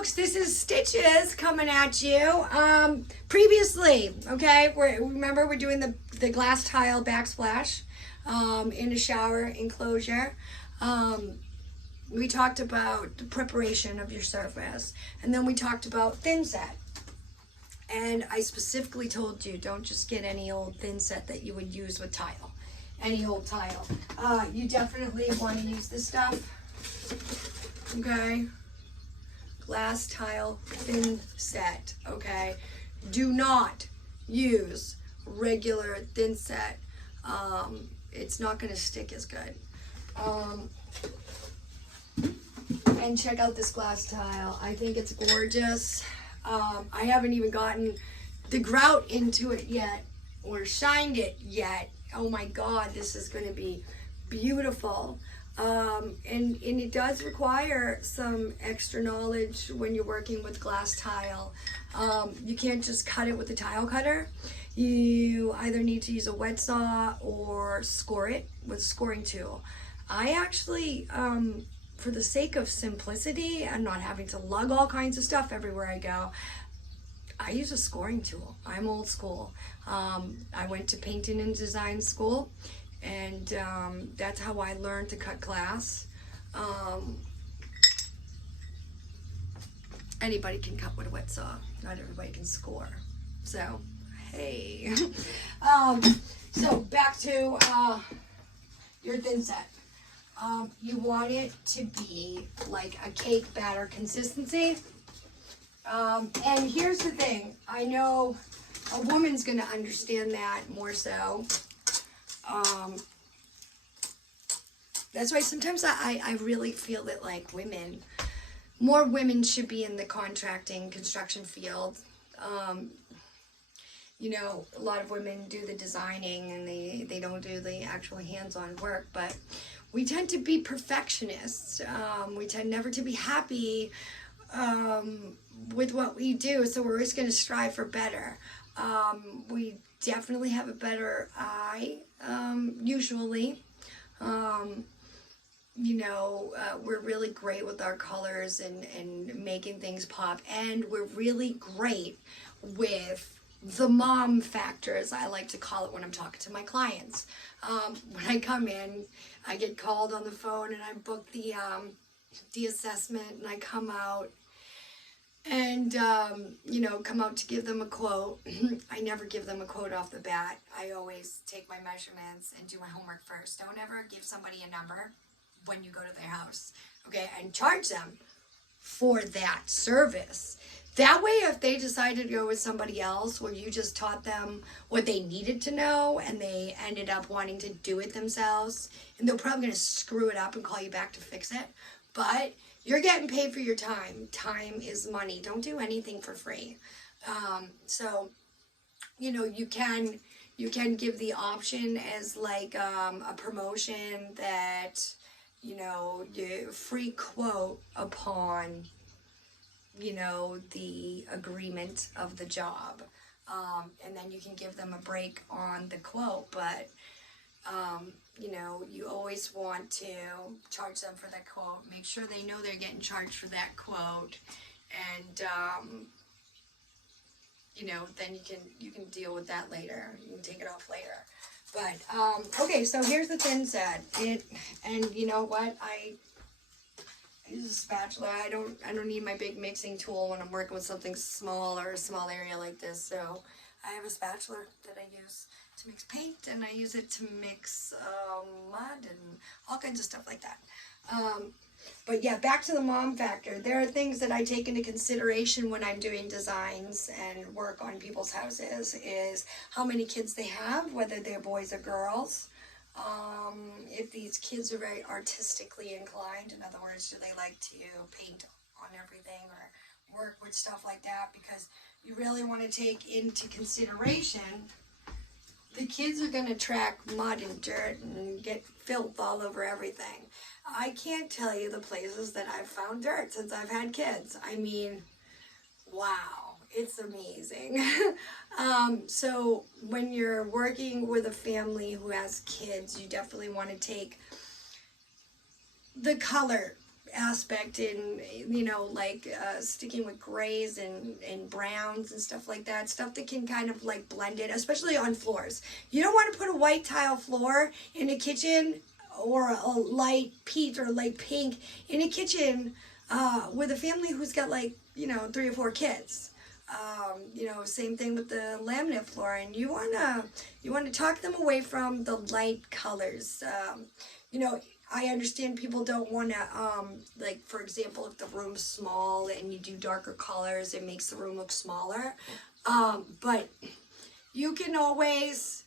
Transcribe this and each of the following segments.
folks, this is Stitches coming at you. Previously, okay, remember we're doing the glass tile backsplash in a shower enclosure. We talked about the preparation of your surface, and then we talked about Thinset. And I specifically told you, don't just get any old Thinset that you would use with tile. Any old tile. You definitely want to use this stuff. Okay? Glass tile Thinset. Okay? Do not use regular Thinset. It's not going to stick as good. And check out this glass tile. I think it's gorgeous. I haven't even gotten the grout into it yet or shined it yet. Oh my God, this is going to be beautiful. And it does require some extra knowledge when you're working with glass tile. You can't just cut it with a tile cutter. You either need to use a wet saw or score it with a scoring tool. I actually, for the sake of simplicity and not having to lug all kinds of stuff everywhere I go, I use a scoring tool. I'm old school. I went to painting and design school, and that's how I learned to cut glass. Anybody can cut with a wet saw. Not everybody can score. So, hey. So back to your Thinset. You want it to be like a cake batter consistency. And here's the thing. I know a woman's going to understand that more so. That's why sometimes I really feel that like more women should be in the contracting construction field. You know, a lot of women do the designing and they don't do the actual hands-on work, but we tend to be perfectionists. We tend never to be happy with what we do, so we're always going to strive for better. We definitely have a better eye, usually. You know, we're really great with our colors and making things pop, and we're really great with the mom factor, as I like to call it when I'm talking to my clients. When I come in, I get called on the phone and I book the assessment, and I come out and, you know, come out to give them a quote. I never give them a quote off the bat. I always take my measurements and do my homework first. Don't ever give somebody a number when you go to their house, okay, and charge them for that service. That way, if they decided to go with somebody else where you just taught them what they needed to know and they ended up wanting to do it themselves, and they're probably going to screw it up and call you back to fix it, but you're getting paid for your time. Time is money. Don't do anything for free. So, you know, you can give the option as like a promotion that, you know, free quote upon, you know, the agreement of the job. And then you can give them a break on the quote, but, you know, you always want to charge them for that quote. Make sure they know they're getting charged for that quote. And, you know, then you can deal with that later. You can take it off later. But, okay, so here's the Thinset. And you know what? I use a spatula. I don't need my big mixing tool when I'm working with something small or a small area like this. So I have a spatula that I use to mix paint, and I use it to mix mud and all kinds of stuff like that. But yeah, back to the mom factor. There are things that I take into consideration when I'm doing designs and work on people's houses is how many kids they have, whether they're boys or girls. If these kids are very artistically inclined, in other words, do they like to paint on everything or work with stuff like that, because you really want to take into consideration the kids are going to track mud and dirt and get filth all over everything. I can't tell you the places that I've found dirt since I've had kids. I mean, wow. It's amazing. So when you're working with a family who has kids, you definitely want to take the color aspect in, like sticking with grays and browns and stuff like that. Stuff that can kind of like blend it, especially on floors. You don't want to put a white tile floor in a kitchen or a light peach or light pink in a kitchen with a family who's got like, 3 or 4 kids. Same thing with the laminate floor, and you wanna talk them away from the light colors. I understand people don't want to, like, for example, if the room's small and you do darker colors, it makes the room look smaller. But you can always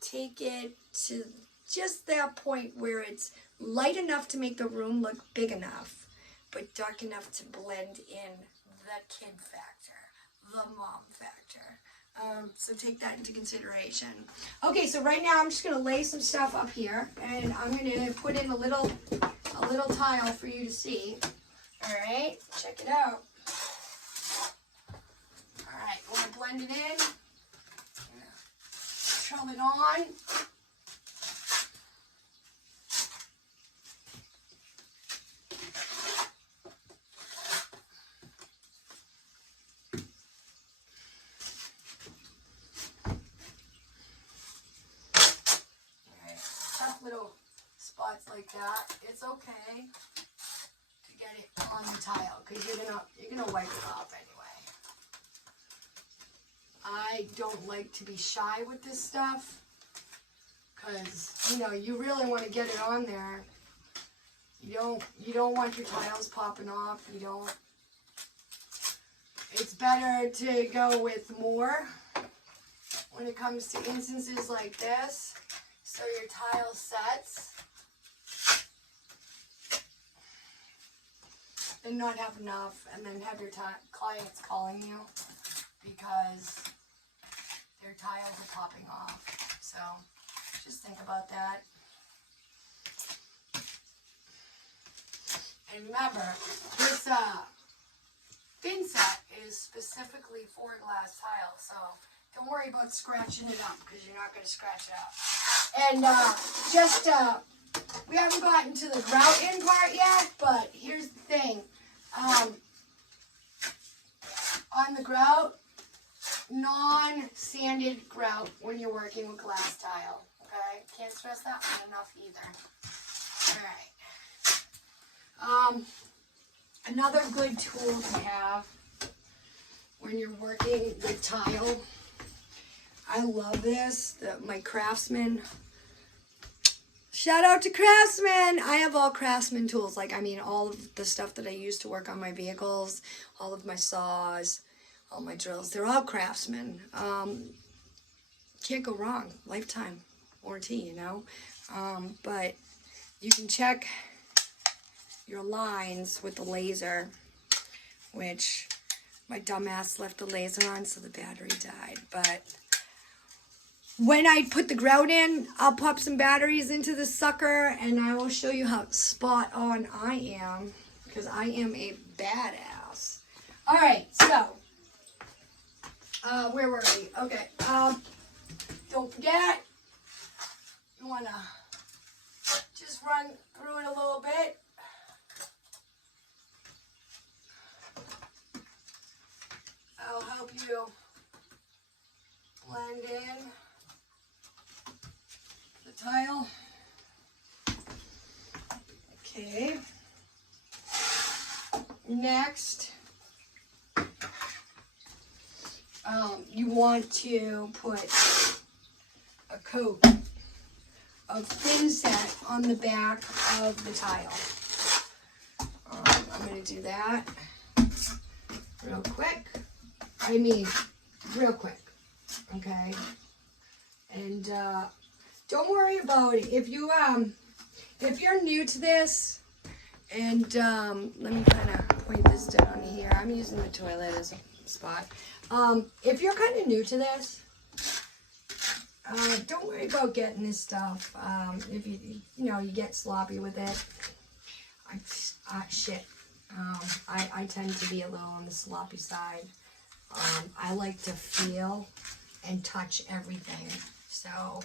take it to just that point where it's light enough to make the room look big enough, but dark enough to blend in the kid factor, the mom factor. So take that into consideration. Okay, so right now I'm just gonna lay some stuff up here, and I'm gonna put in a little tile for you to see. All right, check it out. All right, you wanna blend it in, throw it on. Little spots like that, it's okay to get it on the tile because you're gonna wipe it off anyway. I don't like to be shy with this stuff because you really want to get it on there. You don't want your tiles popping off. It's better to go with more when it comes to instances like this. So your tile sets and not have enough, and then have your clients calling you because their tiles are popping off. So just think about that. And remember, this Thinset is specifically for glass tile, so don't worry about scratching it up because you're not going to scratch it up. And we haven't gotten to the grout-in part yet, but here's the thing. On the grout, non-sanded grout when you're working with glass tile. Okay? Can't stress that one enough either. Alright. Another good tool to have when you're working with tile. I love this. My Craftsman. Shout out to Craftsman. I have all Craftsman tools. All of the stuff that I use to work on my vehicles, all of my saws, all my drills. They're all Craftsman. Can't go wrong. Lifetime warranty, But you can check your lines with the laser, which my dumbass left the laser on, so the battery died. But when I put the grout in, I'll pop some batteries into the sucker, and I will show you how spot on I am, because I am a badass. All right, so where were we? Okay, don't forget, you want to just run through it a little bit. I'll help you blend in the tile. Okay. Next, you want to put a coat of Thinset on the back of the tile. I'm going to do that real quick. Real quick. Okay? And don't worry about it. If you're new to this, and let me kind of point this down here. I'm using the toilet as a spot. If you're kind of new to this, don't worry about getting this stuff. If you get sloppy with it. I tend to be a little on the sloppy side. I like to feel and touch everything. So,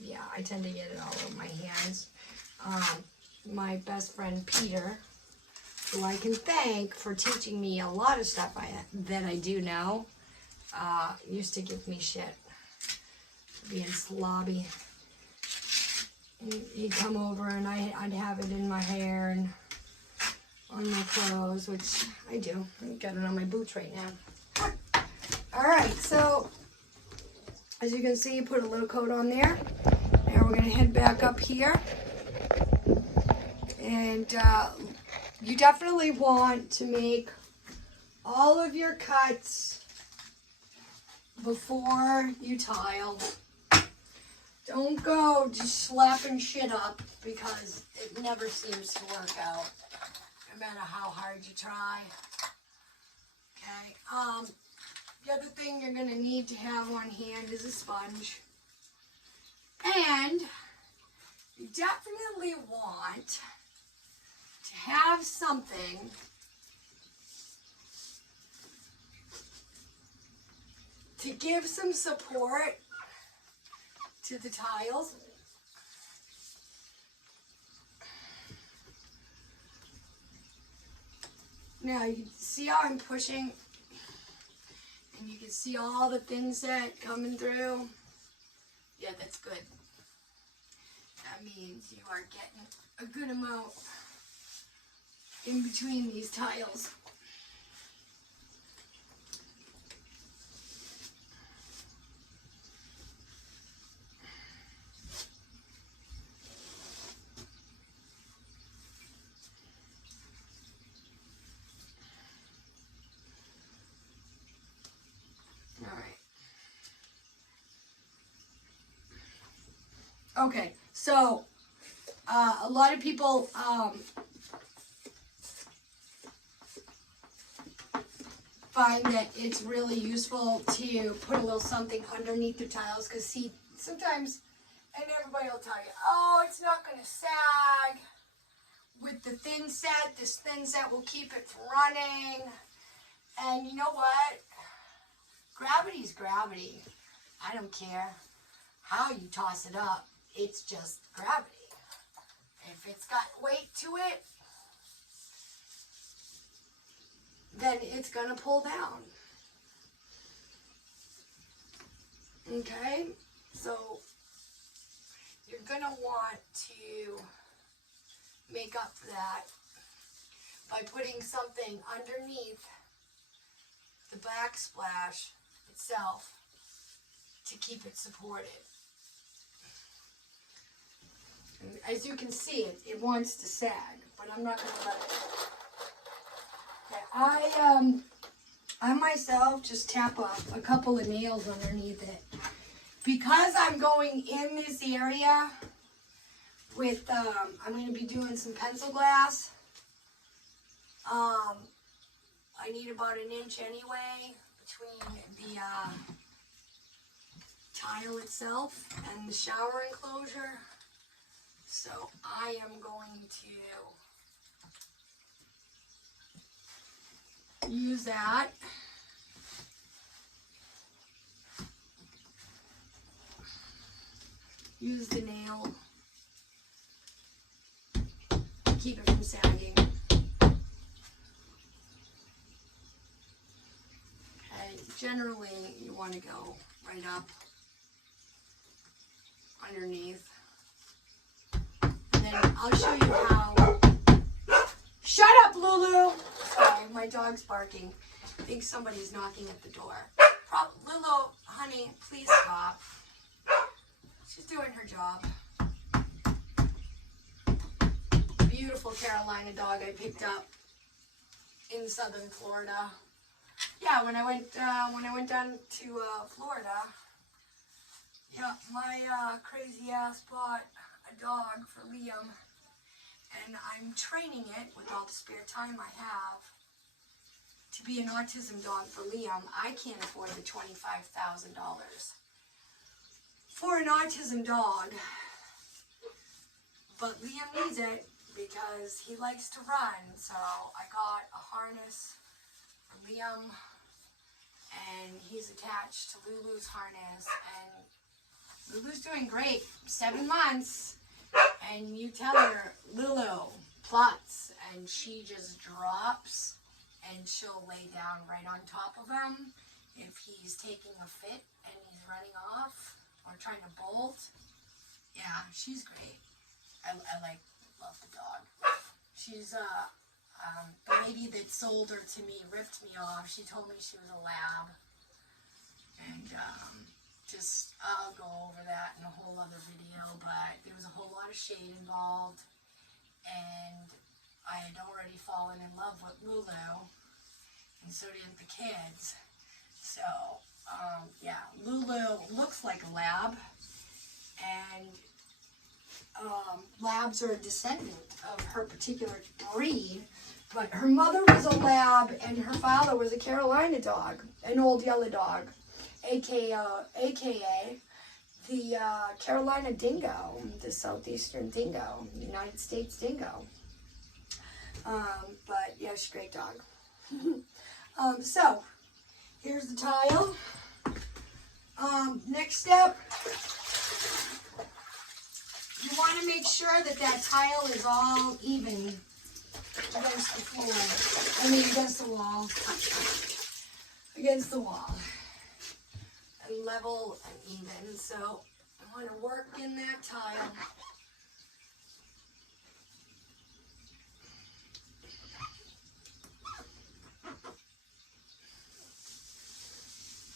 yeah, I tend to get it all over my hands. my best friend Peter, who I can thank for teaching me a lot of stuff that I do now. Used to give me shit for being slobby. He'd come over and I'd have it in my hair and on my clothes, which I do. I've got it on my boots right now. Alright, so as you can see, put a little coat on there. Now we're going to head back up here. And you definitely want to make all of your cuts before you tile. Don't go just slapping shit up because it never seems to work out, no matter how hard you try. Okay. The other thing you're going to need to have on hand is a sponge. And you definitely want to have something to give some support to the tiles. Now you can see how I'm pushing, and you can see all the Thinset coming through. Yeah, that's good. That means you are getting a good amount in between these tiles. Okay, so a lot of people find that it's really useful to put a little something underneath the tiles because, see, sometimes, and everybody will tell you, oh, it's not going to sag with the Thinset. This Thinset will keep it from running. And you know what? Gravity's gravity. I don't care how you toss it up. It's just gravity. If it's got weight to it, then it's going to pull down. Okay? So you're going to want to make up for that by putting something underneath the backsplash itself to keep it supported. As you can see, it wants to sag, but I'm not going to let it. Okay, I myself just tap a couple of nails underneath it. Because I'm going in this area with, I'm going to be doing some pencil glass. I need about an inch anyway between the tile itself and the shower enclosure. So I am going to use that. Use the nail. Keep it from sagging. Okay, generally you want to go right up underneath. And then I'll show you how. Shut up, Lulu! Sorry, my dog's barking. I think somebody's knocking at the door. Lulu, honey, please stop. She's doing her job. Beautiful Carolina dog I picked up in southern Florida. Yeah, when I went down to Florida, yeah, my crazy ass bought a dog for Liam, and I'm training it with all the spare time I have to be an autism dog for Liam. I can't afford the $25,000 for an autism dog, but Liam needs it because he likes to run. So I got a harness for Liam, and he's attached to Lulu's harness, and Lulu's doing great. 7 months. and you tell her, Lulu, plots, and she just drops, and she'll lay down right on top of him if he's taking a fit and he's running off or trying to bolt. Yeah, she's great. I love the dog. She's the lady that sold her to me ripped me off. She told me she was a lab, and I'll go over that in a whole other video, but there was a whole lot of shade involved, and I had already fallen in love with Lulu, and so did the kids. So, yeah, Lulu looks like a lab, and labs are a descendant of her particular breed, but her mother was a lab, and her father was a Carolina dog, an old yellow dog, aka the Carolina dingo, the southeastern dingo, United States dingo. But yeah, she's a great dog. So here's the tile. Next step, you want to make sure that that tile is all even against the floor. I mean, against the wall. Against the wall. And level and even. So I want to work in that tile.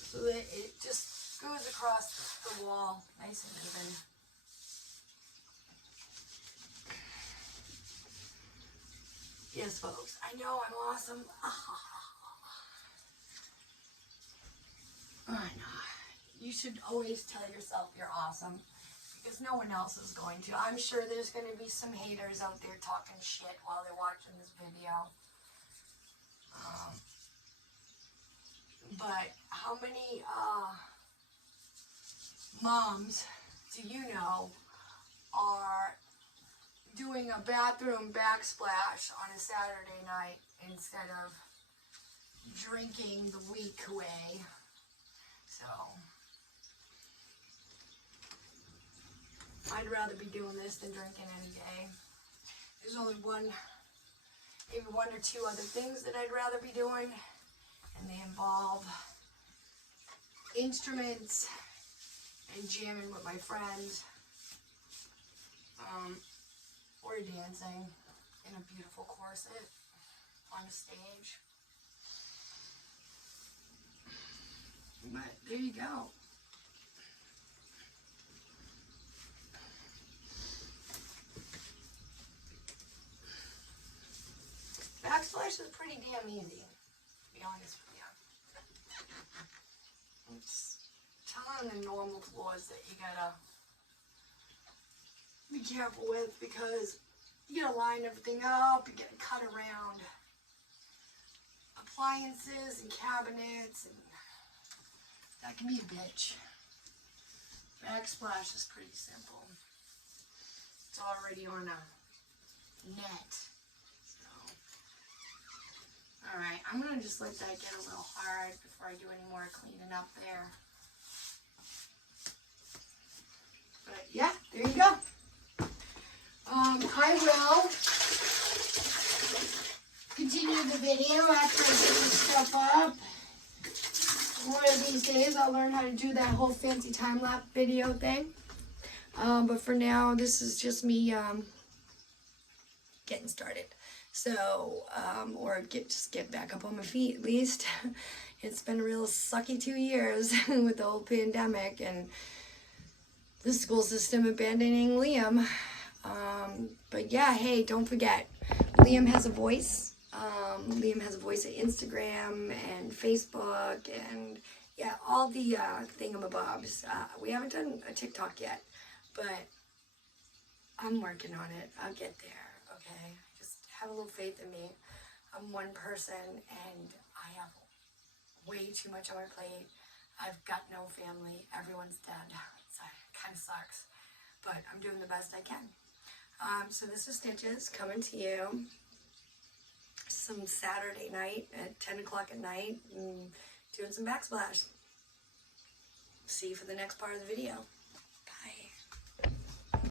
So that it just goes across the wall nice and even. Yes, folks, I know I'm awesome. I know. You should always tell yourself you're awesome, because no one else is going to. I'm sure there's going to be some haters out there talking shit while they're watching this video. But how many moms do you know are doing a bathroom backsplash on a Saturday night instead of drinking the week away? So I'd rather be doing this than drinking any day. There's only maybe one or two other things that I'd rather be doing, and they involve instruments and jamming with my friends, or dancing in a beautiful corset on a stage. But there you go. Backsplash is pretty damn easy, to be honest with you. It's a ton of normal floors that you gotta be careful with, because you gotta line everything up, you gotta cut around appliances and cabinets, and that can be a bitch. Backsplash is pretty simple. It's already on a net. Alright, I'm going to just let that get a little hard before I do any more cleaning up there. But yeah, there you go. I will continue the video after I get this stuff up. One of these days I'll learn how to do that whole fancy time-lapse video thing. But for now, this is just me getting started. So, or just get back up on my feet at least. It's been a real sucky 2 years with the whole pandemic and the school system abandoning Liam. But yeah, hey, don't forget, Liam has a voice. Liam has a voice at Instagram and Facebook and yeah, all the thingamabobs. We haven't done a TikTok yet, but I'm working on it. I'll get there, okay? Just have a little faith in me. I'm one person and I have way too much on my plate. I've got no family. Everyone's dead. So it kind of sucks, but I'm doing the best I can. So this is Stitches coming to you some Saturday night at 10 o'clock at night and doing some backsplash. See you for the next part of the video.